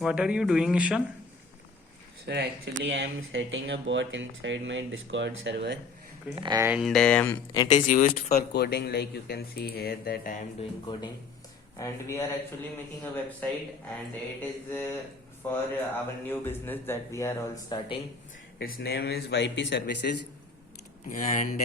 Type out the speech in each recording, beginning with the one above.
What are you doing, Ishan? So actually, I am setting a bot inside my Discord server, Okay. and it is used for coding. Like you can see here that I am doing coding, and we are actually making a website, and it is for our new business that we are all starting. Its name is YP Services, and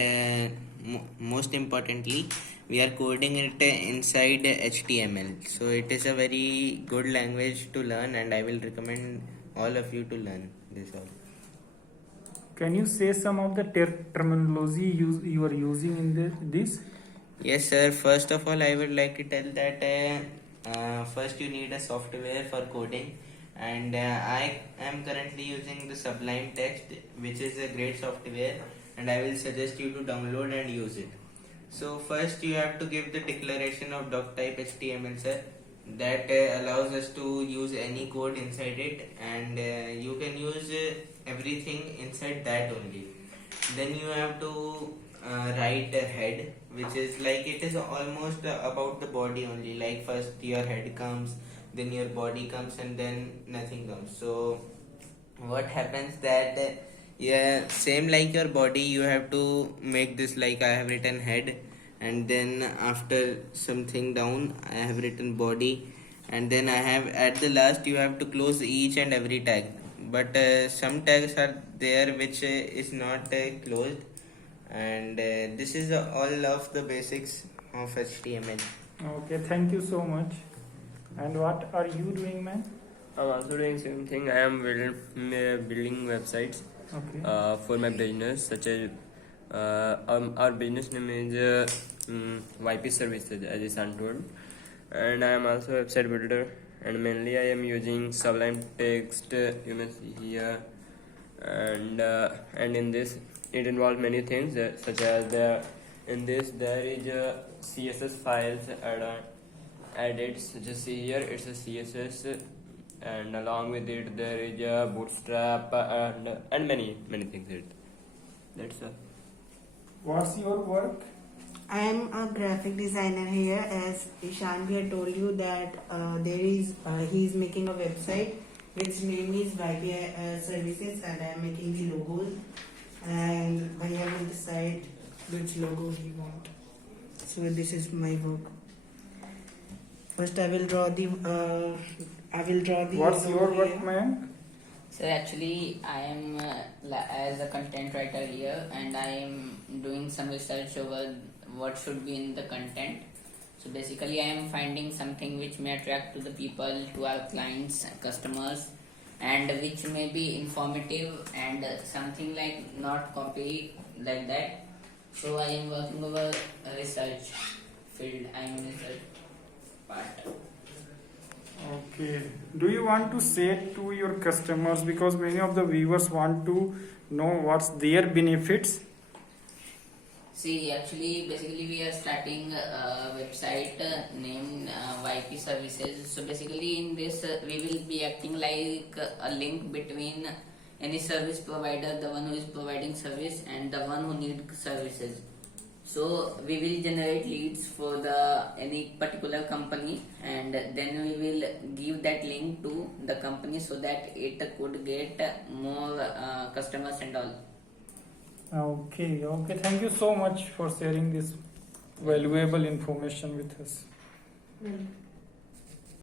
most importantly, we are coding it inside HTML. So it is a very good language to learn, and I will recommend all of you to learn this all. Can you say some of the terminology you are using in this? Yes, sir. First of all, I would like to tell that first you need a software for coding, and I am currently using the Sublime Text, which is a great software, and I will suggest you to download and use it. So first you have to give the declaration of doc type HTML, sir. That allows us to use any code inside it, and you can use everything inside that only. Then you have to write a head, which is like it is almost about the body only. Like first your head comes, then your body comes, and then nothing comes. So what happens that yeah, same like your body, you have to make this like I have written head, and then after something down I have written body, and then I have at the last you have to close each and every tag. But some tags are there which is not closed, and this is all of the basics of HTML. Okay, thank you so much. And what are you doing, man? I'm also doing same thing. I am building websites Okay. for my business, such as our business name is YP Services, as Isan told, and I am also a website builder. And mainly, I am using Sublime Text. You may see here, and in this, it involves many things, such as in this there is CSS files added. So just see here, it's a CSS, and along with it there is a Bootstrap and many things. That's all. What's your work? I am a graphic designer here. As Ishan had told you that he is making a website which name is YP Services, and I am making the logos, and I will decide which logo he want. So this is my work. First, I will draw the. What's your logo work, here. man? So actually, I am as a content writer here, and I am doing some research over what should be in the content. So basically, I am finding something which may attract to the people, to our clients, customers, and which may be informative and something like not copy like that. So I am working over a research field. I am in research part. Okay. Do you want to say to your customers, because many of the viewers want to know what's their benefits? See, actually, basically, we are starting a website named YP Services. So, basically, in this, we will be acting like a link between any service provider, the one who is providing service, and the one who needs services. So, we will generate leads for the any particular company, and then we will give that link to the company so that it could get more customers and all. Okay. Thank you so much for sharing this valuable information with us.